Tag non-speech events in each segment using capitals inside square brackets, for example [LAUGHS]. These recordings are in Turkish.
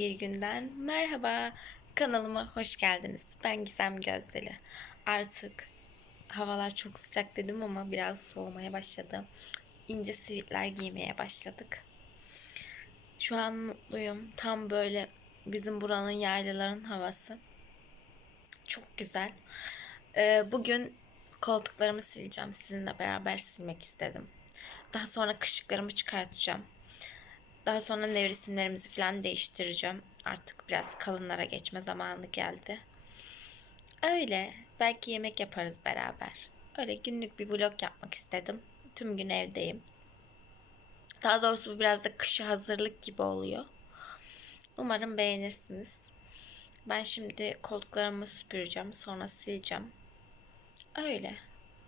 Bir günden merhaba. Kanalıma hoş geldiniz. Ben Gizem Gözdeli. Artık havalar çok sıcak dedim ama biraz soğumaya başladı. İnce sivitler giymeye başladık. Şu an mutluyum. Tam böyle bizim buranın yaylaların havası. Çok güzel. Ee, bugün koltuklarımı sileceğim. Sizinle beraber silmek istedim. Daha sonra kışıklarımı çıkartacağım. Daha sonra nevresimlerimizi falan değiştireceğim. Artık biraz kalınlara geçme zamanı geldi. Öyle. Belki yemek yaparız beraber. Öyle günlük bir vlog yapmak istedim. Tüm gün evdeyim. Daha doğrusu bu biraz da kışa hazırlık gibi oluyor. Umarım beğenirsiniz. Ben şimdi koltuklarımı süpüreceğim. Sonra sileceğim. Öyle.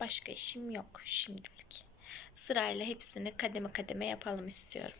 Başka işim yok şimdilik. Sırayla hepsini kademe kademe yapalım istiyorum.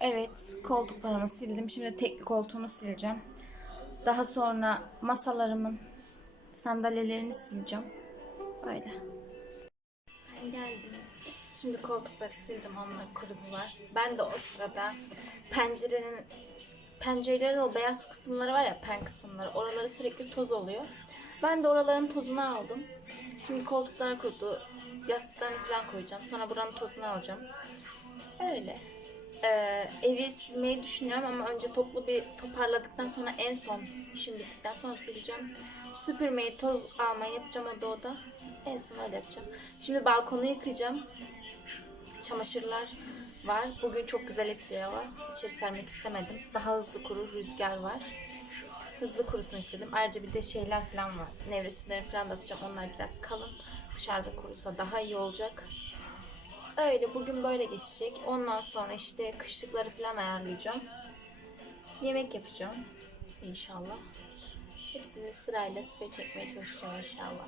Evet, koltuklarımı sildim. Şimdi tekli koltuğumu sileceğim. Daha sonra masalarımın sandalyelerini sileceğim. Öyle. Ben geldim. Şimdi koltukları sildim, onlar kurudular. Ben de o sırada pencerenin pencerelerin o beyaz kısımları var ya, pen kısımları. Oraları sürekli toz oluyor. Ben de oraların tozunu aldım. Şimdi koltuklar kurudu. Yastıklarını falan koyacağım. Sonra buranın tozunu alacağım. Öyle. Ee, evi silmeyi düşünüyorum ama önce toplu bir toparladıktan sonra en son işim bittikten sonra sileceğim. Süpürmeyi, toz almayı yapacağım o oda. En son öyle yapacağım. Şimdi balkonu yıkayacağım. Çamaşırlar var. Bugün çok güzel esiyor var. İçeri sermek istemedim. Daha hızlı kurur, rüzgar var. Hızlı kurusun istedim. Ayrıca bir de şeyler falan var. Nevresimleri falan da atacağım. Onlar biraz kalın. Dışarıda kurusa daha iyi olacak. Öyle bugün böyle geçecek. Ondan sonra işte kışlıkları falan ayarlayacağım. Yemek yapacağım. İnşallah. Hepsini sırayla size çekmeye çalışacağım inşallah.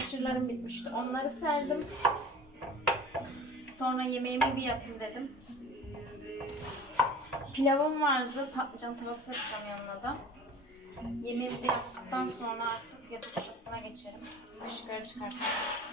Çamaşırlarım bitmişti. Onları serdim. Sonra yemeğimi bir yapayım dedim. Pilavım vardı. Patlıcan tavası yapacağım yanına da. Yemeğimi de yaptıktan sonra artık yatak odasına geçerim. Işıkları çıkartırım.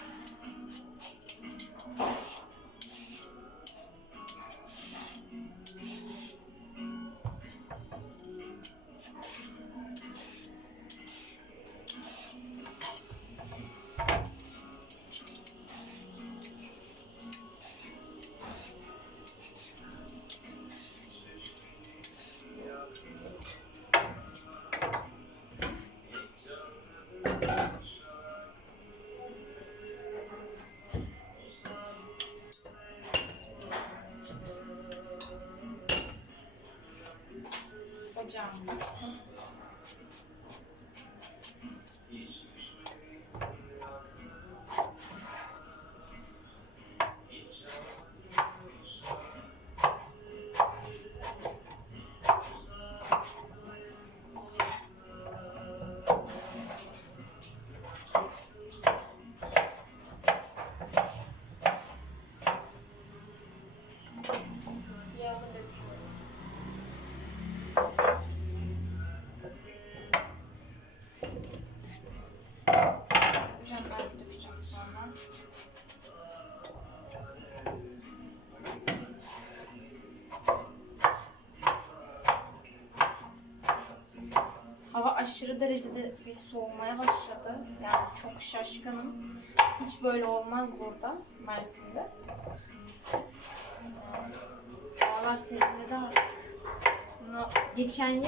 Aşırı derecede bir soğumaya başladı. Yani çok şaşkınım. Hiç böyle olmaz burada Mersin'de. Havalar serinledi artık. Bunu geçen yıl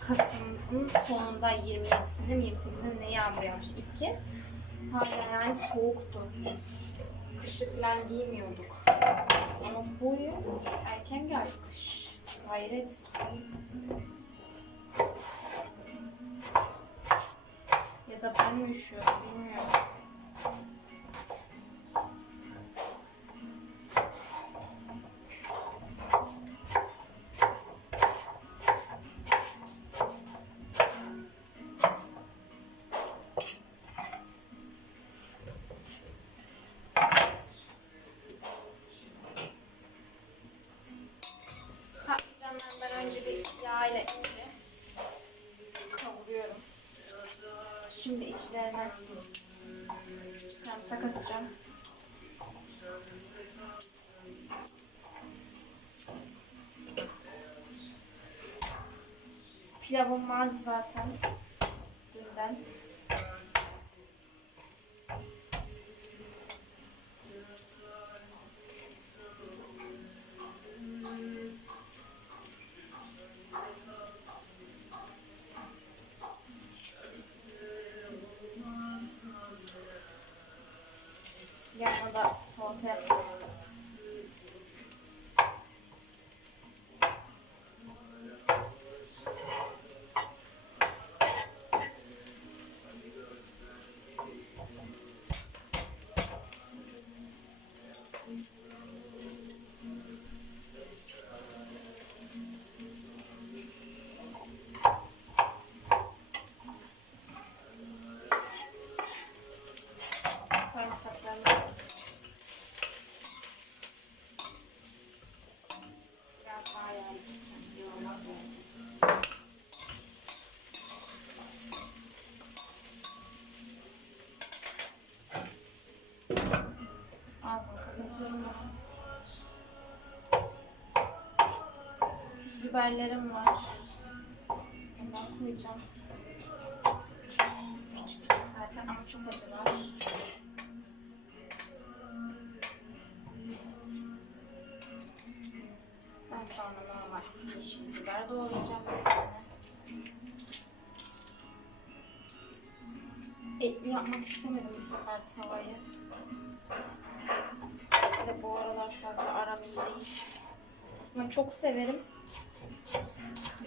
Kasım'ın sonunda 27'sinde mi 28'inde mi ne yağmur yağmış ilk kez. Hala yani soğuktu. Kışlık falan giymiyorduk. Ama bu yıl erken geldi kış. Hayret. Da ben mi üşüyorum bilmiyorum. Patlıcanlardan önce bir yağ ile ince kavuruyorum. Şimdi içlerine sarımsak atacağım. Pilavım vardı zaten dünden. Yanına da salata yapacağım. Sarımsaklarını biraz daha yağlayacağım. Ağzını biberlerim var. Bundan koyacağım. Küçük küçük zaten ama çok acılar. Etli yapmak istemedim bu sefer tavayı. Bir de bu aralar fazla aram değil. Aslında çok severim.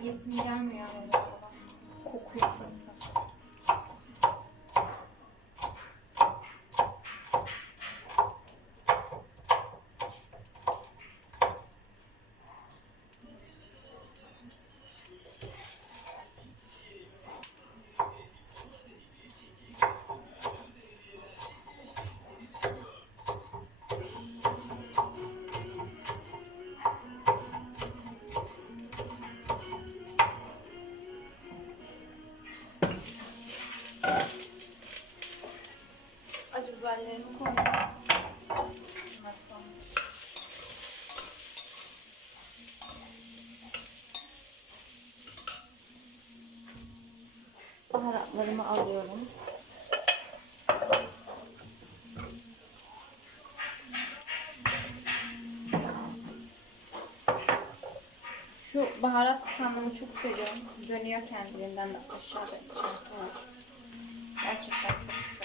Yesim gelmiyor arada. malzemelerimi koydum. Baharatlarımı alıyorum. Şu baharat standımı çok seviyorum. Dönüyor kendiliğinden aşağıda. Gerçekten çok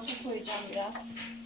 güzel. Salça koyacağım biraz. Konservemi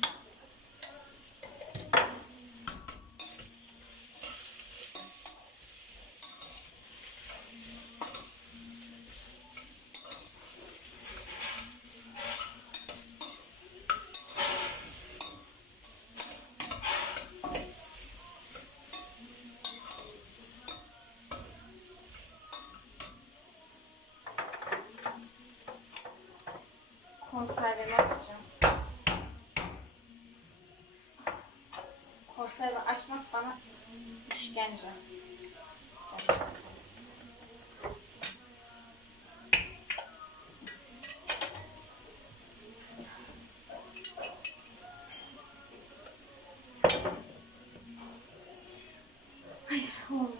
Hayır olmuyor.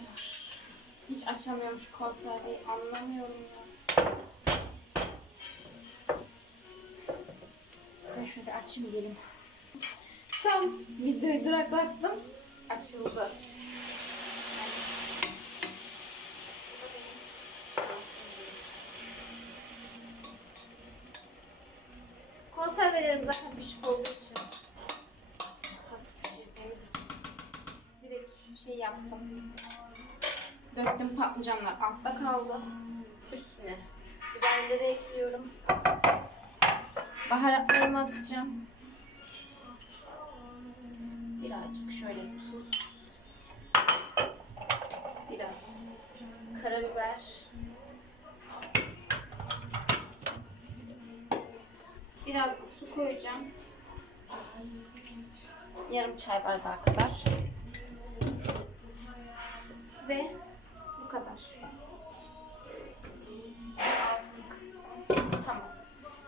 Hiç açamıyorum şu konserveyi anlamıyorum ya. Ben şöyle açayım gelin. Tam videoyu duraklattım. Açıldı. Biberleri ekliyorum. Baharatlarımı atacağım. Birazcık şöyle tuz. Biraz karabiber. Biraz da su koyacağım. Yarım çay bardağı kadar. Ve bu kadar.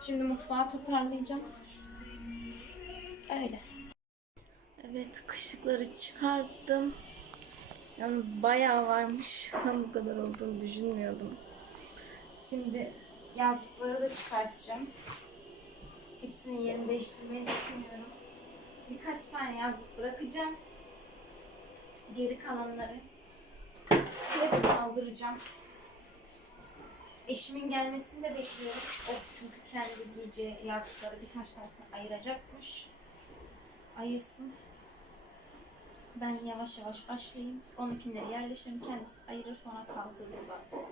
Şimdi mutfağı toparlayacağım. Öyle. Evet, kışlıkları çıkarttım. Yalnız bayağı varmış. Ben bu kadar olduğunu düşünmüyordum. Şimdi yazlıkları da çıkartacağım. Hepsinin yerini değiştirmeyi düşünüyorum. Birkaç tane yazlık bırakacağım. Geri kalanları hep kaldıracağım. Eşimin gelmesini de bekliyorum. O çünkü kendi giyeceği yazlıkları birkaç tanesini ayıracakmış. Ayırsın. Ben yavaş yavaş başlayayım. Onunkileri yerleştireyim. Kendisi ayırır sonra kaldırır zaten.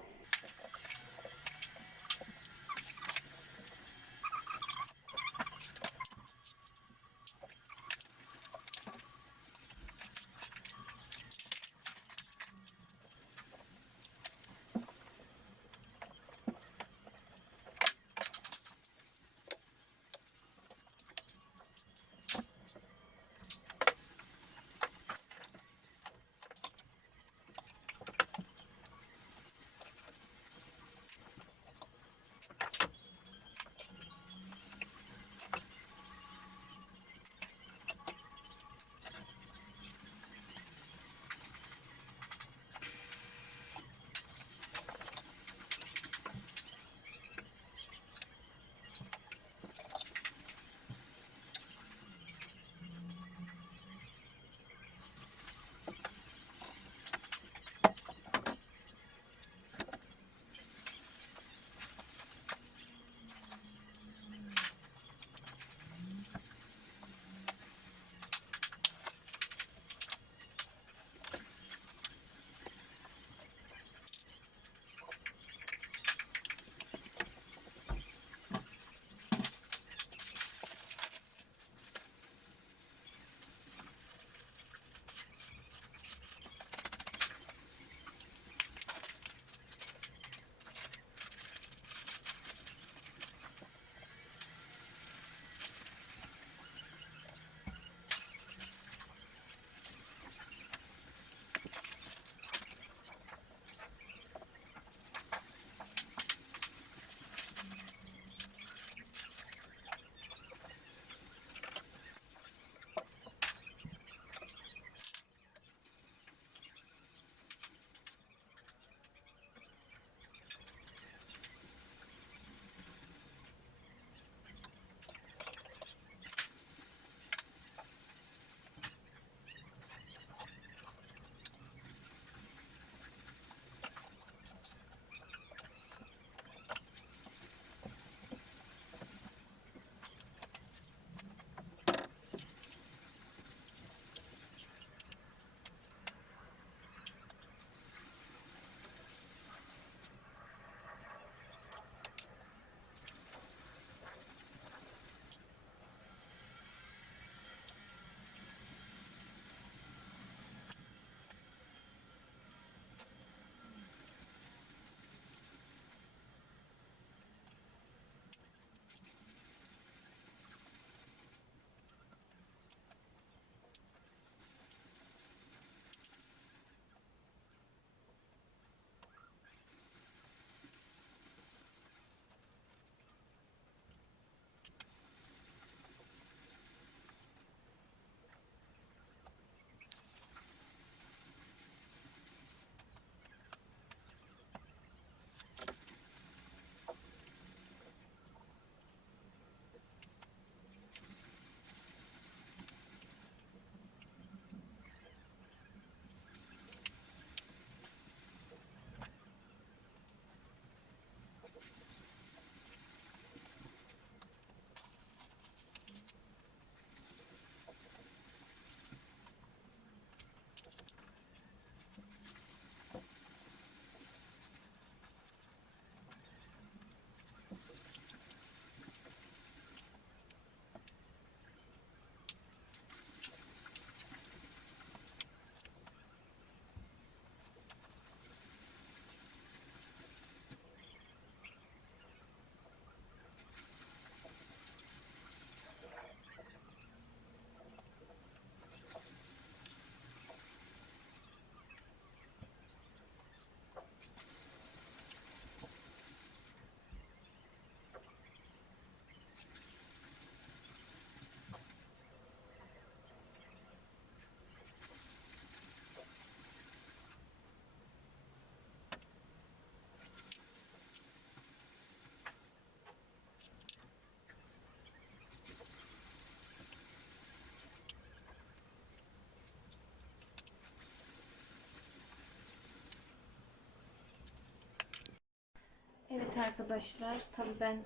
Evet arkadaşlar tabii ben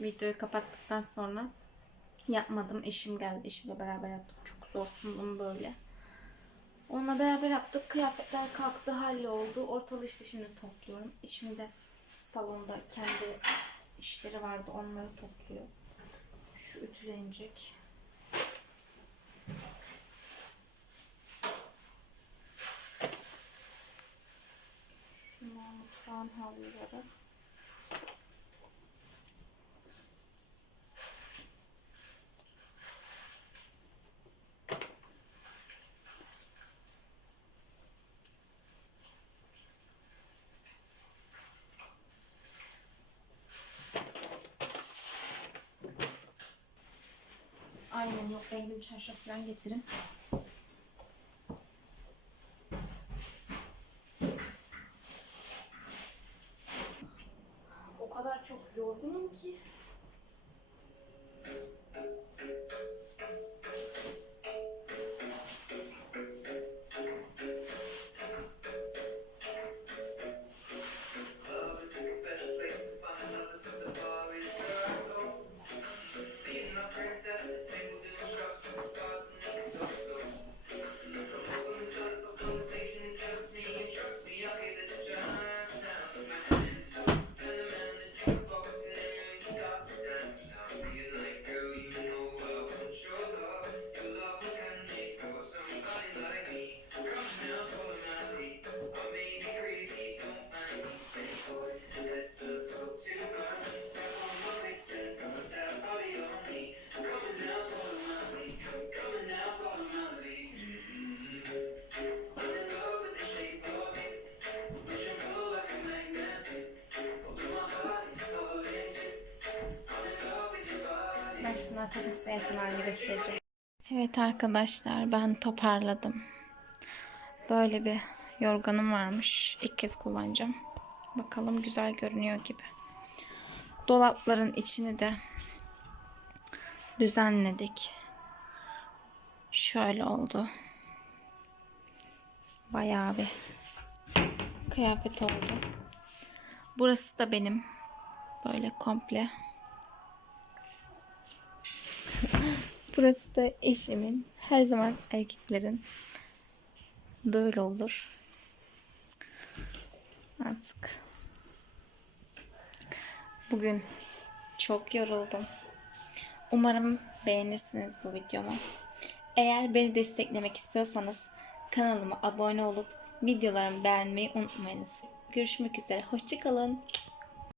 videoyu kapattıktan sonra yapmadım. Eşim geldi. Eşimle beraber yaptık. Çok zor sundum böyle. Onunla beraber yaptık. Kıyafetler kalktı, halloldu. Ortalığı işte şimdi topluyorum. Eşim de salonda kendi işleri vardı. Onları topluyor. Şu ütülenecek. Şunlar mutfağın havluları. Gidip çarşaf falan getirin. Halini göstereceğim. Evet arkadaşlar ben toparladım. Böyle bir yorganım varmış. İlk kez kullanacağım. Bakalım güzel görünüyor gibi. Dolapların içini de düzenledik. Şöyle oldu. Bayağı bir kıyafet oldu. Burası da benim. Böyle komple [LAUGHS] Burası da eşimin. Her zaman erkeklerin böyle olur. Artık bugün çok yoruldum. Umarım beğenirsiniz bu videomu. Eğer beni desteklemek istiyorsanız kanalıma abone olup videolarımı beğenmeyi unutmayınız. Görüşmek üzere. Hoşçakalın.